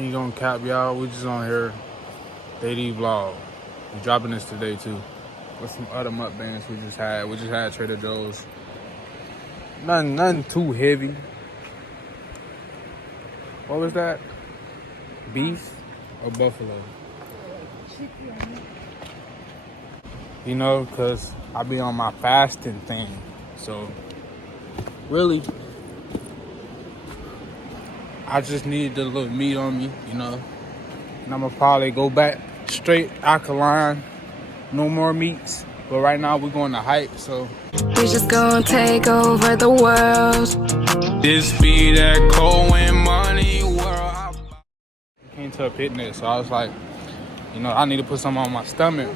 Ain't gonna cap y'all. We just on here daily vlog. We dropping this today too. With some other mukbangs we just had. We just had Trader Joe's. Nothing too heavy. What was that? Beef or buffalo? Chicken. You know, cause I be on my fasting thing. So really, I just need the little meat on me, you know. And I'ma probably go back straight alkaline. No more meats. But right now we're going to hike, so We just gonna take over the world. this be that Cohen money world. I came to a picnic, so I was like, you know, I need to put something on my stomach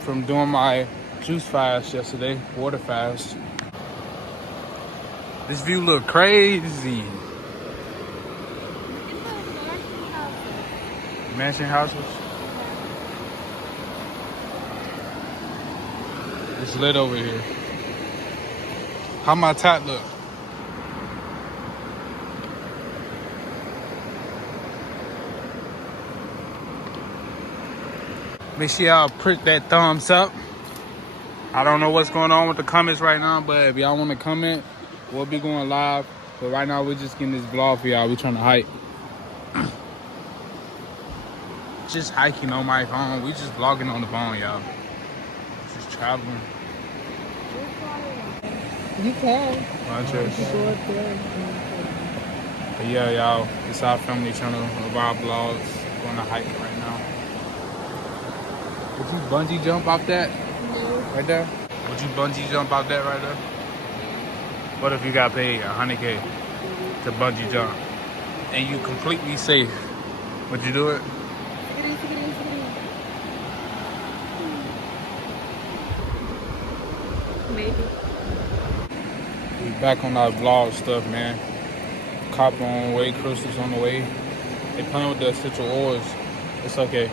from doing my juice fast yesterday, water fast. This view look crazy. Mansion houses. It's lit over here. How my tat look? Make sure y'all prick that thumbs up. I don't know what's going on with the comments right now, but if y'all want to comment, we'll be going live. But right now, we're just getting this vlog for y'all. We trying to hike. Just hiking on my phone. We just vlogging on the phone, y'all. Just traveling. You can. Bunch Go of. up there. But yeah, y'all, it's our family channel of our vlogs. Going to hike right now. Would you bungee jump off that? Right there? Would you bungee jump off that right there? What if you got paid $100K to bungee jump and you completely safe? Would you do it? Maybe. We back on our vlog stuff, man. Copper on the way, crystals on the way. They playing with the essential oils. It's okay.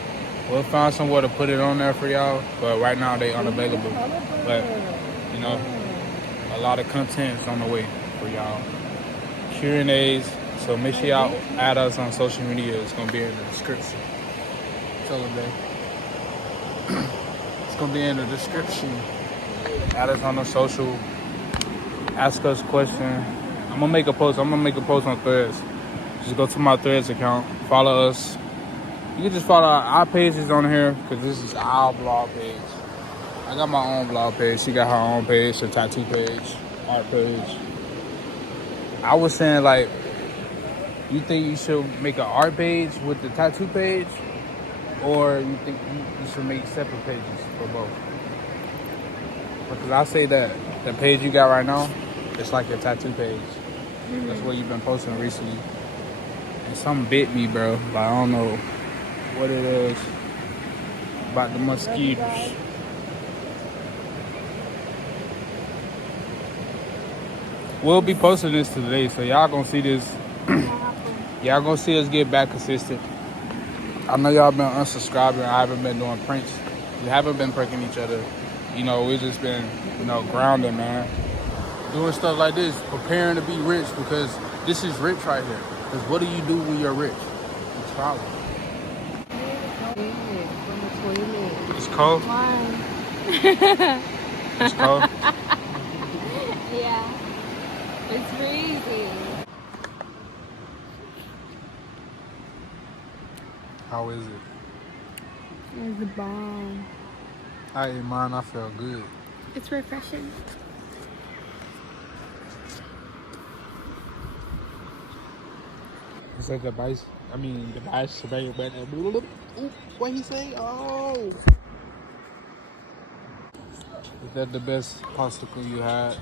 We'll find somewhere to put it on there for y'all, but right now they unavailable. But you know, a lot of content is on the way for y'all. Q&As. So make sure y'all add us on social media. It's gonna be in the description. Tell them that. It's gonna be in the description. Add us on the social. Ask us questions. I'm gonna make a post. I'm gonna make a post on Threads. Just go to my Threads account. Follow us. You can just follow our pages on here because this is our vlog page. I got my own vlog page. She got her own page, her tattoo page, art page. I was saying, like, you think you should make an art page with the tattoo page, or you think you should make separate pages for both? Because I say that the page you got right now, it's like your tattoo page. That's what you've been posting recently. And something bit me, bro. Like, I don't know what it is about the mosquitoes. We'll be posting this today, so y'all gonna see this. Y'all gonna see us get back consistent. I know y'all been unsubscribing. I haven't been doing pranks. We haven't been pranking each other. You know, we just been, you know, grounded, man. Doing stuff like this, preparing to be rich, because this is rich right here. Because what do you do when you're rich? You travel. It's cold? It's cold? Yeah. It's freezing. How is it? It's the bomb. I ate mine. I felt good. It's refreshing. It's like the bice. I mean, the bice. What he say? Oh. Is that the best popsicle you had?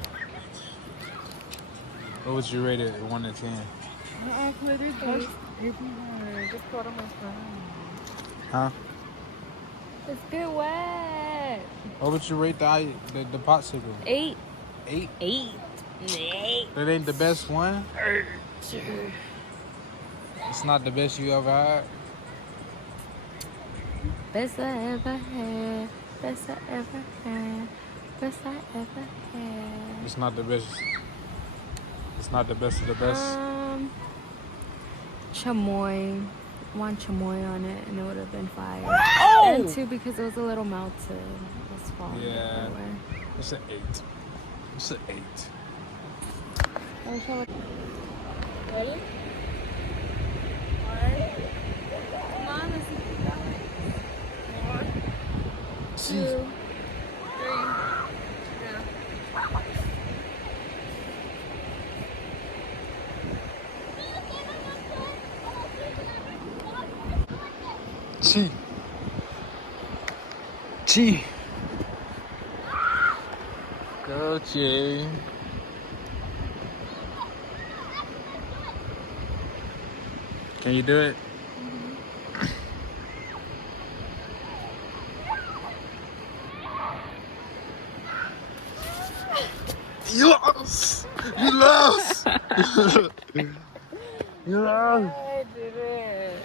What would you rate it? 1 to 10? Huh? It's good wet. What would you rate the popsicle? 8. 8? 8. That ain't the best one? It's not the best you ever had? Best I ever had. Best I ever had. Best I ever had. It's not the best. It's not the best of the best. Chamoy. want chamoy on it, and it would have been fire. Oh! And 2, because it was a little melted. It was falling everywhere. It's an 8. It's an 8. Ready? 1. Come on, let's keep going. 1, 2, 3. Yeah. Chi. Chi. Go, Chi. Can you do it? You lost! You lost! You lost! I did it.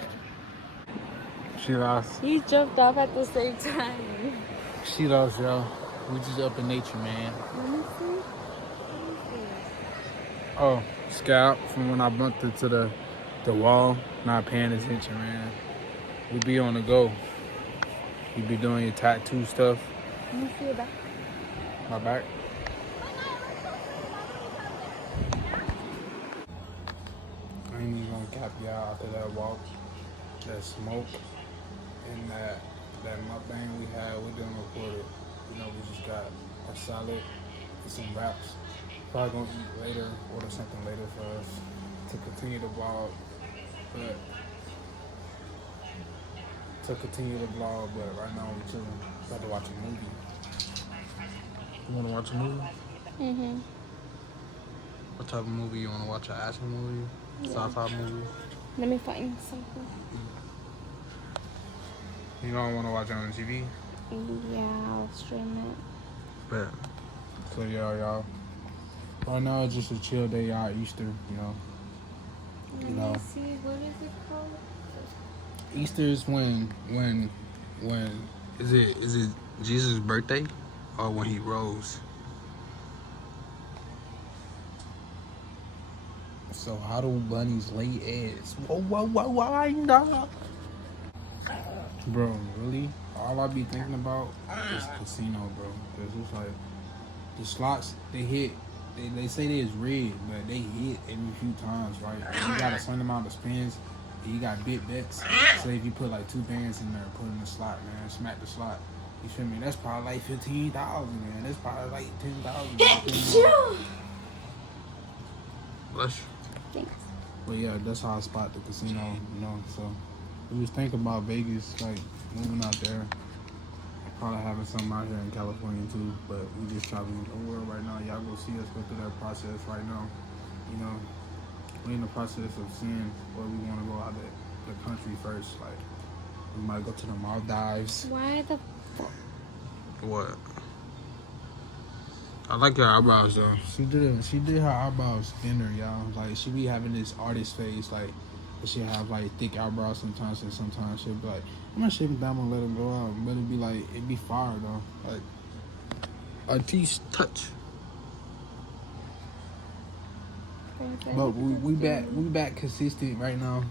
She lost. He jumped off at the same time. She lost, y'all. We just up in nature, man. Let me see. Oh, scalp from when I bumped into the wall. Not paying attention, man. We be on the go. You be doing your tattoo stuff. Let me see your back. My back. I ain't even gonna cap y'all after that walk, that smoke, and that mukbang we had. We didn't record it. You know, we just got a salad and some wraps. Probably gonna eat later, order something later for us to continue the vlog. But right now we chilling. About to watch a movie. You wanna watch a movie? Mm-hmm. What type of movie you wanna watch? An action movie? Sci-fi movie? Let me find something. You don't wanna watch it on TV? Yeah, I'll stream it. But so y'all. Right now it's just a chill day, y'all. Easter, you know. Let me see. What is it called? Easter is when is it Jesus' birthday or when he rose? So how do bunnies lay eggs? Why not? Bro, really? All I be thinking about is casino, bro. Cause it's like the slots they hit. They say they is rigged, but they hit every few times, right? And you got a certain amount of spins. And you got big bets. So if you put like 2 bands in there, put in the slot, man, smack the slot. You feel me? That's probably like 15,000, man. That's probably like 10,000. Bless you. Thanks. But yeah, that's how I spot the casino, you know. So we was thinking about Vegas, like moving out there. Probably having something out here in California too, but we just traveling the world right now. Y'all go see us go through that process right now. You know, we're in the process of seeing where we want to go out of the country first. Like, we might go to the Maldives. Why the What? I like her eyebrows though. She did her eyebrows thinner, y'all. Like, she be having this artist face, like, she'll have like thick eyebrows sometimes, and sometimes she'll be like, I'm not shaving down and let them go out, but it'd be fire though. Like, artiste touch. But we back consistent right now.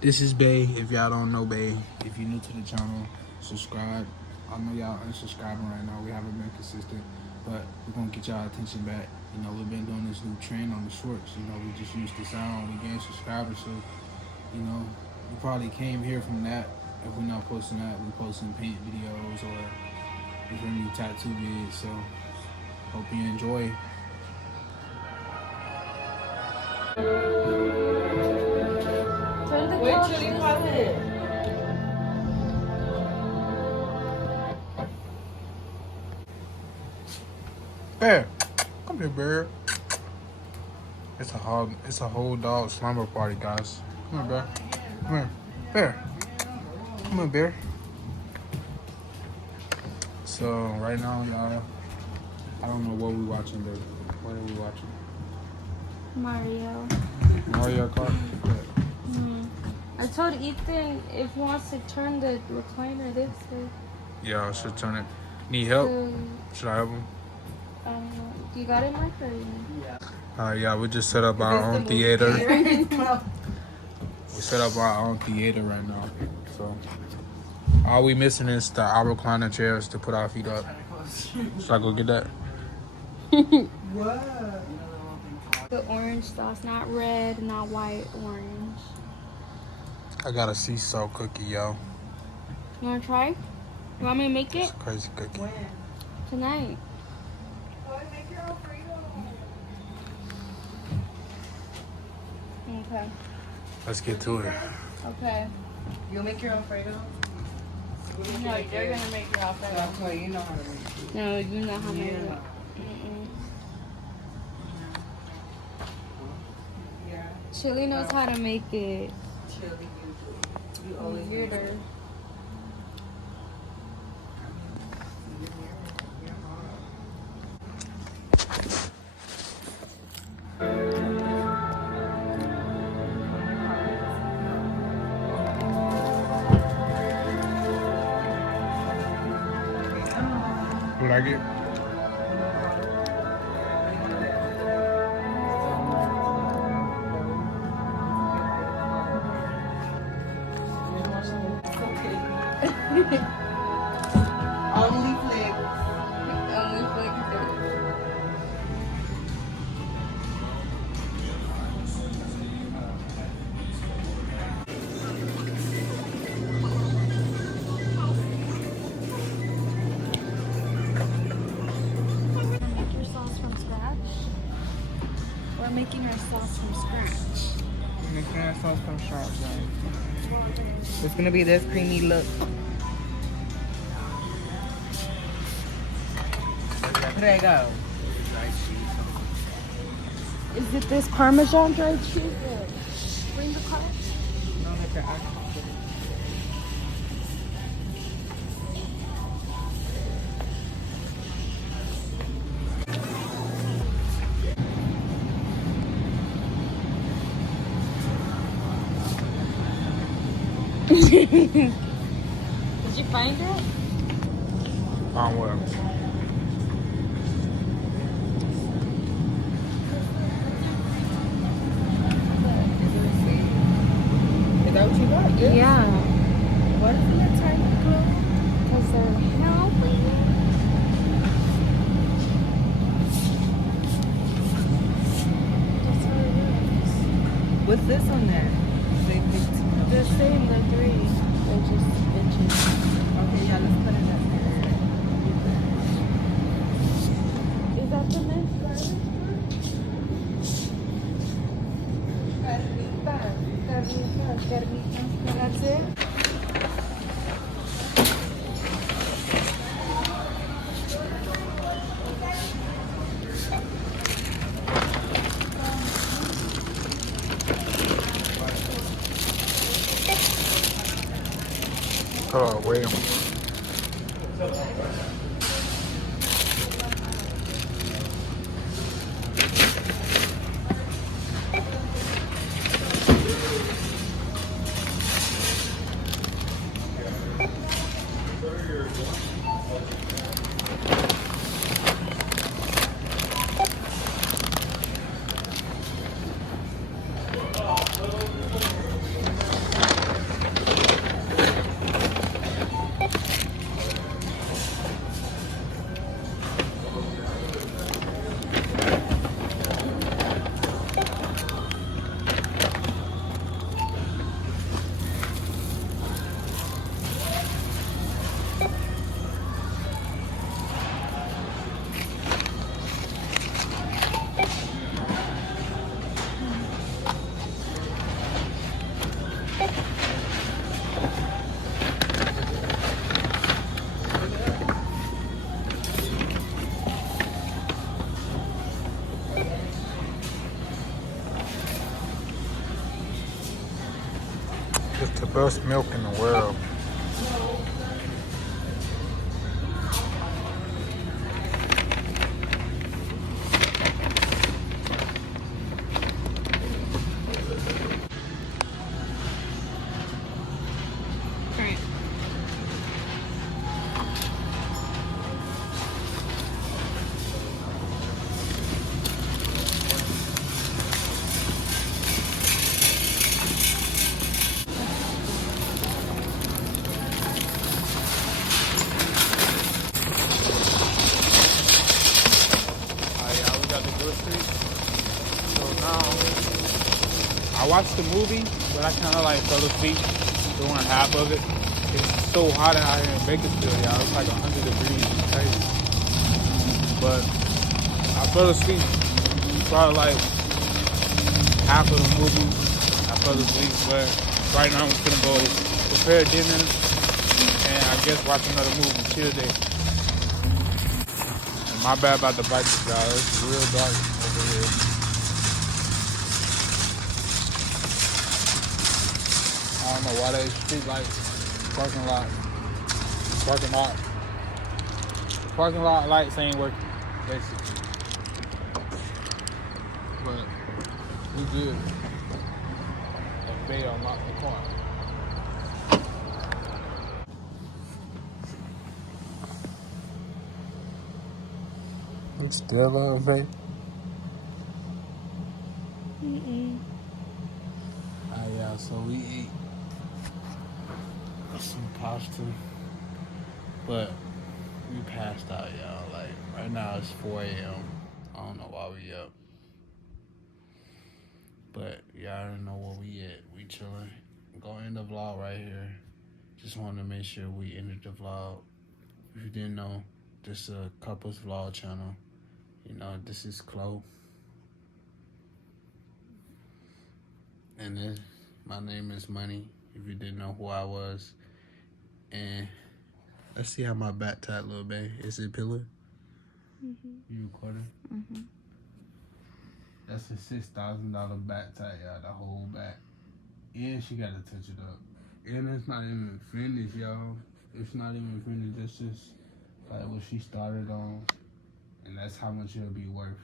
This is Bay. If y'all don't know Bay, if you're new to the channel, subscribe. I know y'all unsubscribing right now. We haven't been consistent, but we're gonna get y'all attention back. You know, we've been doing this new trend on the shorts. You know, we just used the sound. We gained subscribers, so you know, you probably came here from that. If we're not posting that, we posting paint videos or you feel me, tattoo vids. So hope you enjoy. Turn the couch this way. Bear, come here, Bear. It's a whole dog slumber party, guys. Come here, Bear. Come here, Bear. Come here, Bear. So right now, y'all, I don't know what we watching, but what are we watching? Mario. Mario Kart. I told Ethan if he wants to turn the recliner this way. Yeah, I should turn it. Need help? Should I help him? You got it, Mark? Or Yeah, we just set up our own theater. We set up our own theater right now. So all we missing is our recliner chairs to put our feet up. Should I go get that? What? The orange sauce, not red, not white, orange. I got a sea salt cookie, yo. You wanna try? You want me to make it? It's a crazy cookie. When? Tonight. Make your Alfredo. Okay. Let's get to it. Okay. You'll make your Alfredo? No, you're gonna make your Alfredo. That's why you know how to make it. No, you know how to make Yeah. it. Yeah. Chili knows how to make it. Chili, you always make Weirder. it. You like it? Only flavors. Only flavor. Make your sauce from scratch. We're making our sauce from scratch. Making our sauce from scratch, guys. It's gonna be this creamy look. There you go. Is it this Parmesan dried cheese? Bring the cart. No, that's your actual. Did you find it? On well. Is that what you got? Yes. Yeah. What is in that tiny girl? Because they're healthy. That's what it is. What's this on there? They picked. The same, the three. They're just bitches. Okay, yeah, let's put it up there. Is that the next garlic? Carnitas. That's it? Oh, wait. It's the best milk in the world. Alright. I watched the movie, but I kind of like fell asleep during half of it. It's so hot out here in Bakersfield, y'all. It's like 100 degrees. It's crazy. But I fell asleep. Probably like half of the movie. I fell asleep. But right now I'm gonna go prepare dinner and I guess watch another movie. Chill day. And my bad about the bikes, y'all. It's real dark over here. I don't know why they street lights, parking lot lights ain't working, basically. But we good. And they unlocked the car. It's still on, babe. Yeah, so we eat some pasta, but we passed out, y'all. Like, right now it's 4 a.m. I don't know why we up. But y'all already know where we at. We chilling. Gonna end the vlog right here. Just wanted to make sure we ended the vlog. If you didn't know, this is a couples vlog channel. You know, this is Chloe. And this, my name is Monie, if you didn't know who I was. And let's see how my back tied, little babe. Is it pillow? You recording? That's a $6,000 back tie, y'all. The whole back. And she got to touch it up. And it's not even finished, y'all. It's not even finished. That's just like what she started on. And that's how much it'll be worth.